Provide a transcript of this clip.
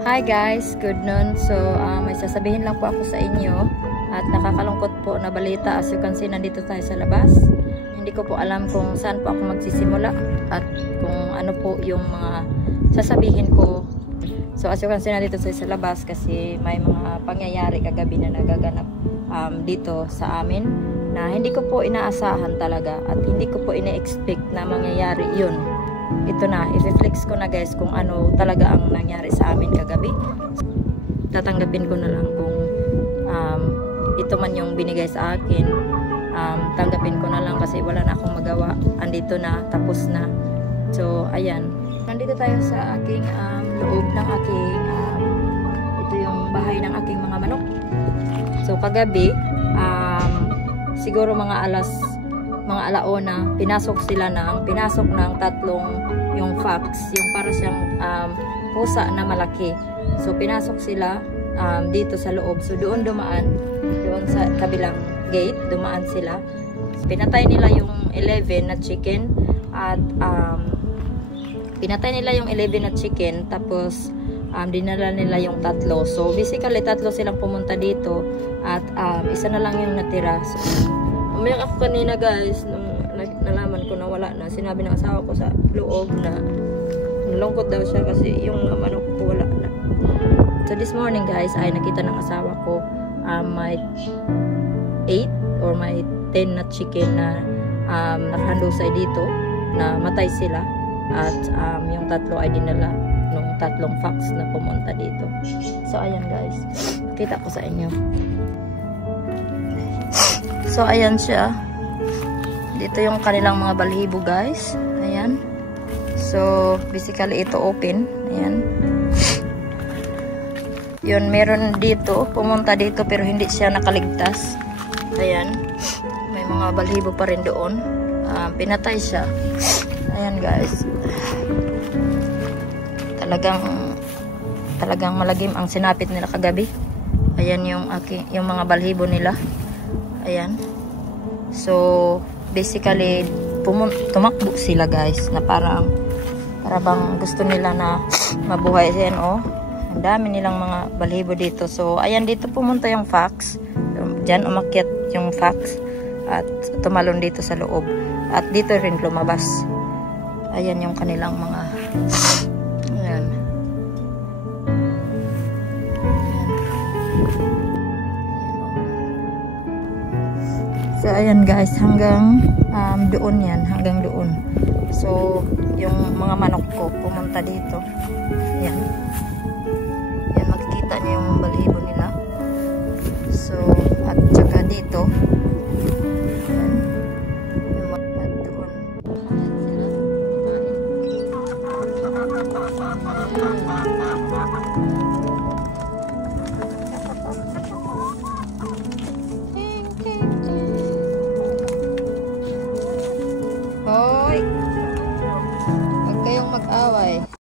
Hi guys, good noon. So, may sasabihin lang po ako sa inyo at nakakalungkot po na balita. As you can see, nandito tayo sa labas. Hindi ko po alam kung saan po ako magsisimula at kung ano po yung mga sasabihin ko. So, as you can see, nandito tayo sa labas kasi may mga pangyayari kagabi na nagaganap dito sa amin na hindi ko po inaasahan talaga at hindi ko po ina-expect na mangyayari yun. Ito na, i-reflex ko na guys kung ano talaga ang nangyari sa amin kagabi. Tatanggapin ko na lang kung ito man yung binigay sa akin. Tanggapin ko na lang kasi wala na akong magawa. Andito na, tapos na. So, ayan. Nandito tayo sa aking loob ng aking ito yung bahay ng aking mga manok. So, kagabi siguro mga alauna, pinasok ng tatlong yung fox, yung para siyang pusa na malaki. So pinasok sila dito sa loob. So doon sa kabilang gate, dumaan sila. Pinatay nila yung 11 na chicken at tapos dinala nila yung tatlo. So basically tatlo silang pumunta dito at isa na lang yung natira. So, umiyak ako kanina guys nung nalaman ko na wala na. Sinabi ng asawa ko sa loob na nalungkot daw siya kasi yung manok ko wala na. So this morning guys ay nakita ng asawa ko may 8 or may 10 na chicken na nakahandusay dito na matay sila at yung tatlo ay dinala nung tatlong fox na pumunta dito. So ayan guys, kita ko sa inyo. So, ayan siya. Dito yung kanilang mga balhibo, guys. Ayan. So, basically, ito open. Ayan. Yun, meron dito. Pumunta dito, pero hindi siya nakaligtas. Ayan. May mga balhibo pa rin doon. Pinatay siya. Ayan, guys. Talagang malagim ang sinapit nila kagabi. Ayan yung mga balhibo nila. Ayan. So, basically, tumakbo sila guys na parang bang gusto nila na mabuhay. Ayan, oh. Ang dami nilang mga balhibo dito. So, ayan, dito pumunta yung fox. Diyan umakyat yung fox at tumalon dito sa loob. At dito rin lumabas. Ayan yung kanilang mga ayan. So, ayan guys, hanggang doon yan, hanggang doon. So, yung mga manok ko pumunta dito. Ayan. Ayan, makikita niyo yung balhibo nila. So, at saka dito. Ayan. Yung at doon. Ayan sila. Ayan.